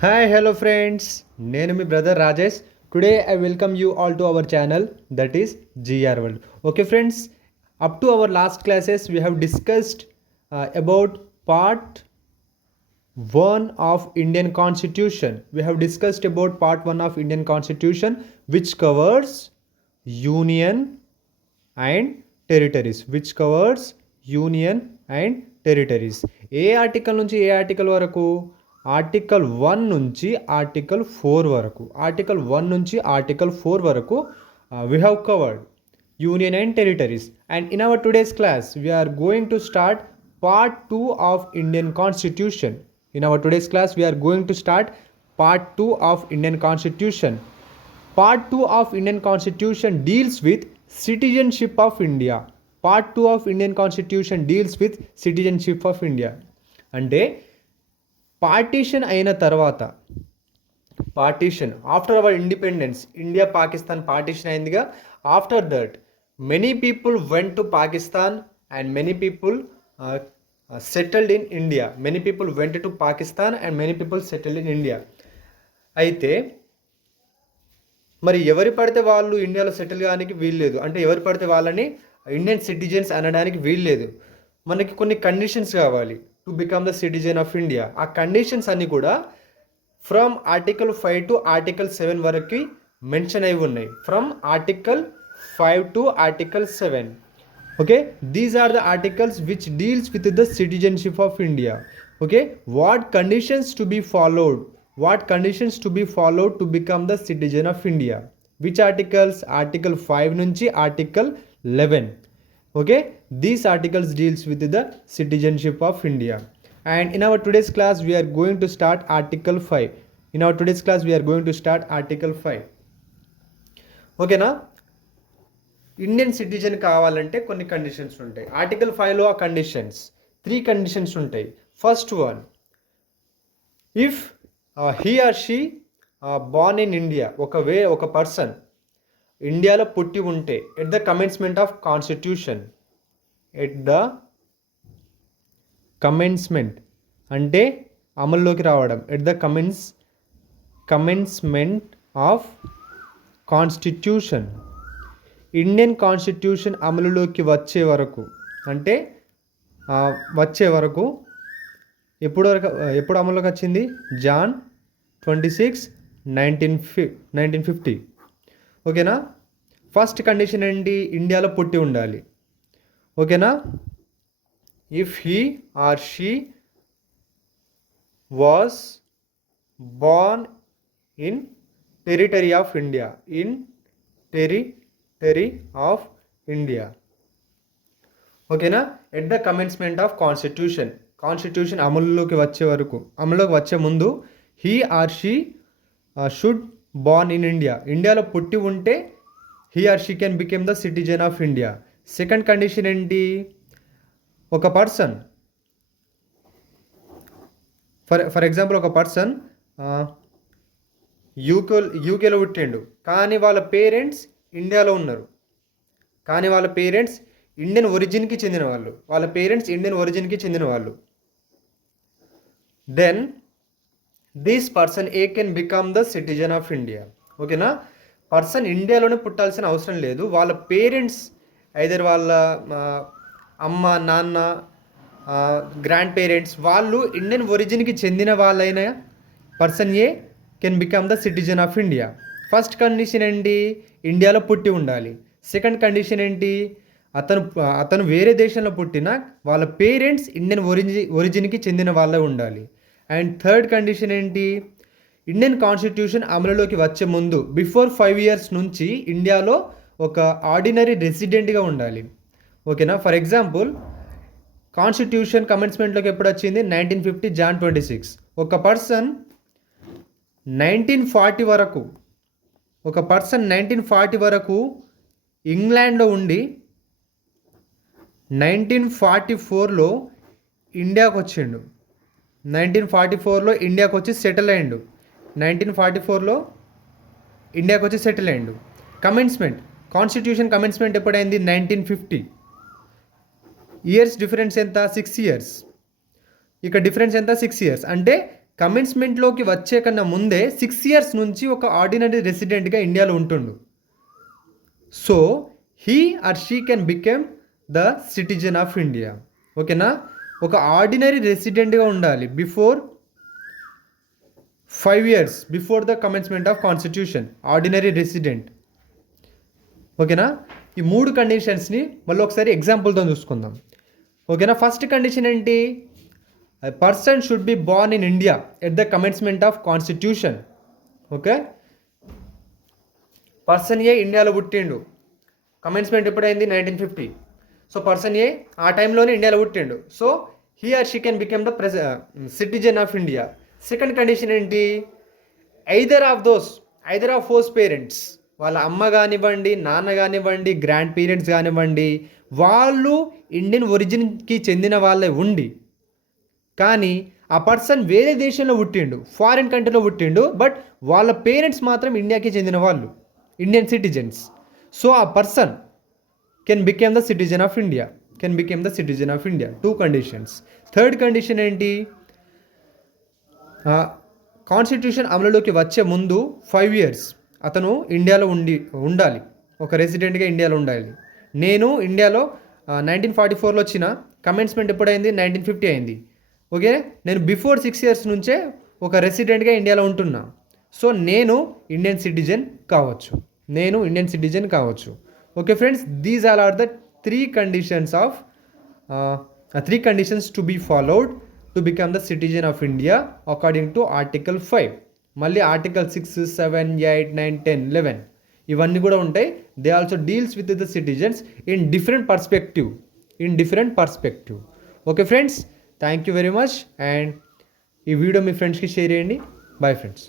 Hi, hello friends. Nenu mi brother Rajesh. Today I welcome you all to our channel that is GR World. Okay, friends. Up to our last classes, we have discussed about part one of Indian Constitution. We have discussed about part one of Indian Constitution, which covers union and territories. Which covers union and territories. A article నుంచి ఏ article వరకు? Article 1 నుంచి article 4 వరకు. Article 1 నుంచి article 4 వరకు we have covered union and territories. And in our today's class, we are going to start part 2 of Indian Constitution. In our today's class, we are going to start part 2 of Indian Constitution. Part 2 of Indian Constitution deals with citizenship of India. Part 2 of Indian Constitution deals with citizenship of India. అంటే partition అయిన తర్వాత, partition after our independence, India Pakistan partition అయిందిగా. After that many people went to Pakistan and many people settled in India. Many people went to Pakistan and many people settled in India. అయితే మరి ఎవరు పడితే వాళ్ళు ఇండియాలో సెటిల్ కానికి వీల్లేదు, అంటే ఎవరు పడితే వాళ్ళని ఇండియన్ సిటిజన్స్ అనడానికి వీల్లేదు. మనకి కొన్ని కండిషన్స్ కావాలి to become the citizen of India. ఆ కండిషన్స్ అన్నీ కూడా ఫ్రమ్ ఆర్టికల్ 5 టు ఆర్టికల్ 7 వరకు మెన్షన్ అయి ఉన్నాయి. From article 5 to article 7. Okay, these are the articles which deals with the citizenship of India. Okay, what conditions to be followed, what conditions to be followed to become the citizen of India. Which articles? Article 5 nunchi article 11. Okay, these articles deals with the citizenship of India. And in our today's class we are going to start article 5. In our today's class we are going to start article 5. Okay na, Indian citizen కావాలంటే కొన్ని conditions ఉంటాయి. Article 5లో ఆ conditions 3 conditions ఉంటాయి. First one, if he or she born in India, ఒక person ఇండియాలో పుట్టి ఉంటే at the commencement of constitution, at the commencement అంటే అమల్లోకి రావడం, at the commencement of constitution, Indian constitution అమలులోకి వచ్చే వరకు, అంటే వచ్చే వరకు ఎప్పుడు అమలులోకి వచ్చింది? జాన్ 26, 1950. ఓకేనా. ఫస్ట్ కండిషన్ ఏంటి? ఇండియాలో పుట్టి ఉండాలి. ఓకేనా. If he or she was born in territory of India, in territory of India. ఓకేనా. At the commencement of constitution, constitution అమలులోకి వచ్చే ముందు he or she should born in India, ఇండియాలో పుట్టి ఉంటే he or she can become the citizen of India. Second condition ఏంటి? ఒక person, for example ఒక పర్సన్ యూకేలో పుట్టిండు, కానీ వాళ్ళ పేరెంట్స్ ఇండియాలో ఉన్నారు, కానీ వాళ్ళ పేరెంట్స్ ఇండియన్ ఒరిజిన్కి చెందిన వాళ్ళు, then this person A can become the citizen of India. ఓకేనా. పర్సన్ ఇండియాలోనే పుట్టాల్సిన అవసరం లేదు, వాళ్ళ పేరెంట్స్ ఐదర్ వాళ్ళ అమ్మ నాన్న గ్రాండ్ పేరెంట్స్ వాళ్ళు ఇండియన్ ఒరిజిన్కి చెందిన వాళ్ళైన person A can become the citizen of India. First condition ఏంటి? ఇండియాలో పుట్టి ఉండాలి. సెకండ్ కండిషన్ ఏంటి? అతను వేరే దేశంలో పుట్టిన వాళ్ళ పేరెంట్స్ ఇండియన్ ఒరిజిన్కి చెందిన వాళ్ళే ఉండాలి. అండ్ థర్డ్ కండిషన్ ఏంటి? ఇండియన్ కాన్స్టిట్యూషన్ అమలులోకి వచ్చే ముందు బిఫోర్ 5 years నుంచి ఇండియాలో ఒక ఆర్డినరీ రెసిడెంట్గా ఉండాలి. ఓకేనా. ఫర్ ఎగ్జాంపుల్ కాన్స్టిట్యూషన్ కమెన్స్మెంట్లోకి ఎప్పుడు వచ్చింది? 1950 జాన్ 26. ఒక పర్సన్ 1940 వరకు ఇంగ్లాండ్లో ఉండి 1944లో ఇండియాకు వచ్చిండు. 1944లో ఇండియాకు వచ్చి సెటిల్ అయ్యిండు. 1944లో ఇండియాకు వచ్చి సెటిల్ అయ్యిండు. కమెన్స్మెంట్, కాన్స్టిట్యూషన్ కమెన్స్మెంట్ ఎప్పుడైంది? 1950. ఇయర్స్ డిఫరెన్స్ ఎంత? 6 years. ఇక డిఫరెన్స్ ఎంత? 6 years. అంటే కమెన్స్మెంట్లోకి వచ్చే కన్నా ముందే 6 years నుంచి ఒక ఆర్డినరీ రెసిడెంట్గా ఇండియాలో ఉంటుండు. So he or she can become the citizen of India. ఓకేనా, ఒక ఆర్డినరీ రెసిడెంట్గా ఉండాలి before 5 years before the commencement of constitution, ordinary resident. ఓకేనా, ఈ 3 కండిషన్స్ని మళ్ళీ ఒకసారి ఎగ్జాంపుల్తో చూసుకుందాం. ఓకేనా, ఫస్ట్ కండిషన్ ఏంటి? A person should be born in India at the commencement of constitution. Okay, person A ఇండియాలో పుట్టిండు. కమెన్స్మెంట్ ఎప్పుడైంది? 1950. సో పర్సన్ ఏ ఆ టైంలోనే ఇండియాలో పుట్టిండు. So he or she can become the citizen of India. Second condition ఏంటి? Either of ఫోర్స్ parents, వాళ్ళ అమ్మ కానివ్వండి, నాన్న కానివ్వండి, గ్రాండ్ పేరెంట్స్ కానివ్వండి, వాళ్ళు ఇండియన్ ఒరిజిన్కి చెందిన వాళ్ళే ఉండి కానీ ఆ పర్సన్ వేరే దేశంలో పుట్టిండు, ఫారిన్ కంట్రీలో పుట్టిండు, బట్ వాళ్ళ పేరెంట్స్ మాత్రం ఇండియాకి చెందిన వాళ్ళు, ఇండియన్ సిటిజన్స్. సో ఆ person can became the citizen of India. 2 conditions. Third condition ఏంటి? కాన్స్టిట్యూషన్ అమలులోకి వచ్చే ముందు 5 years అతను ఇండియాలో ఉండాలి, ఒక రెసిడెంట్గా ఇండియాలో ఉండాలి. నేను ఇండియాలో 1944లో వచ్చిన, కమెన్స్మెంట్ ఎప్పుడైంది? 1950 అయింది. ఓకే, నేను బిఫోర్ 6 years నుంచే ఒక రెసిడెంట్గా ఇండియాలో ఉంటున్నా. సో నేను ఇండియన్ సిటిజన్ కావచ్చు. Okay friends, these are the 3 conditions to be followed to become the citizen of India according to article 5. మళ్ళీ ఆర్టికల్ 6, 7, 8, 9, 10, 11 ఇవన్నీ కూడా ఉంటాయి. They also deals with the citizens in different perspective. Okay friends, thank you very much. And ఈ video మీ ఫ్రెండ్స్కి share చేయండి. Bye friends.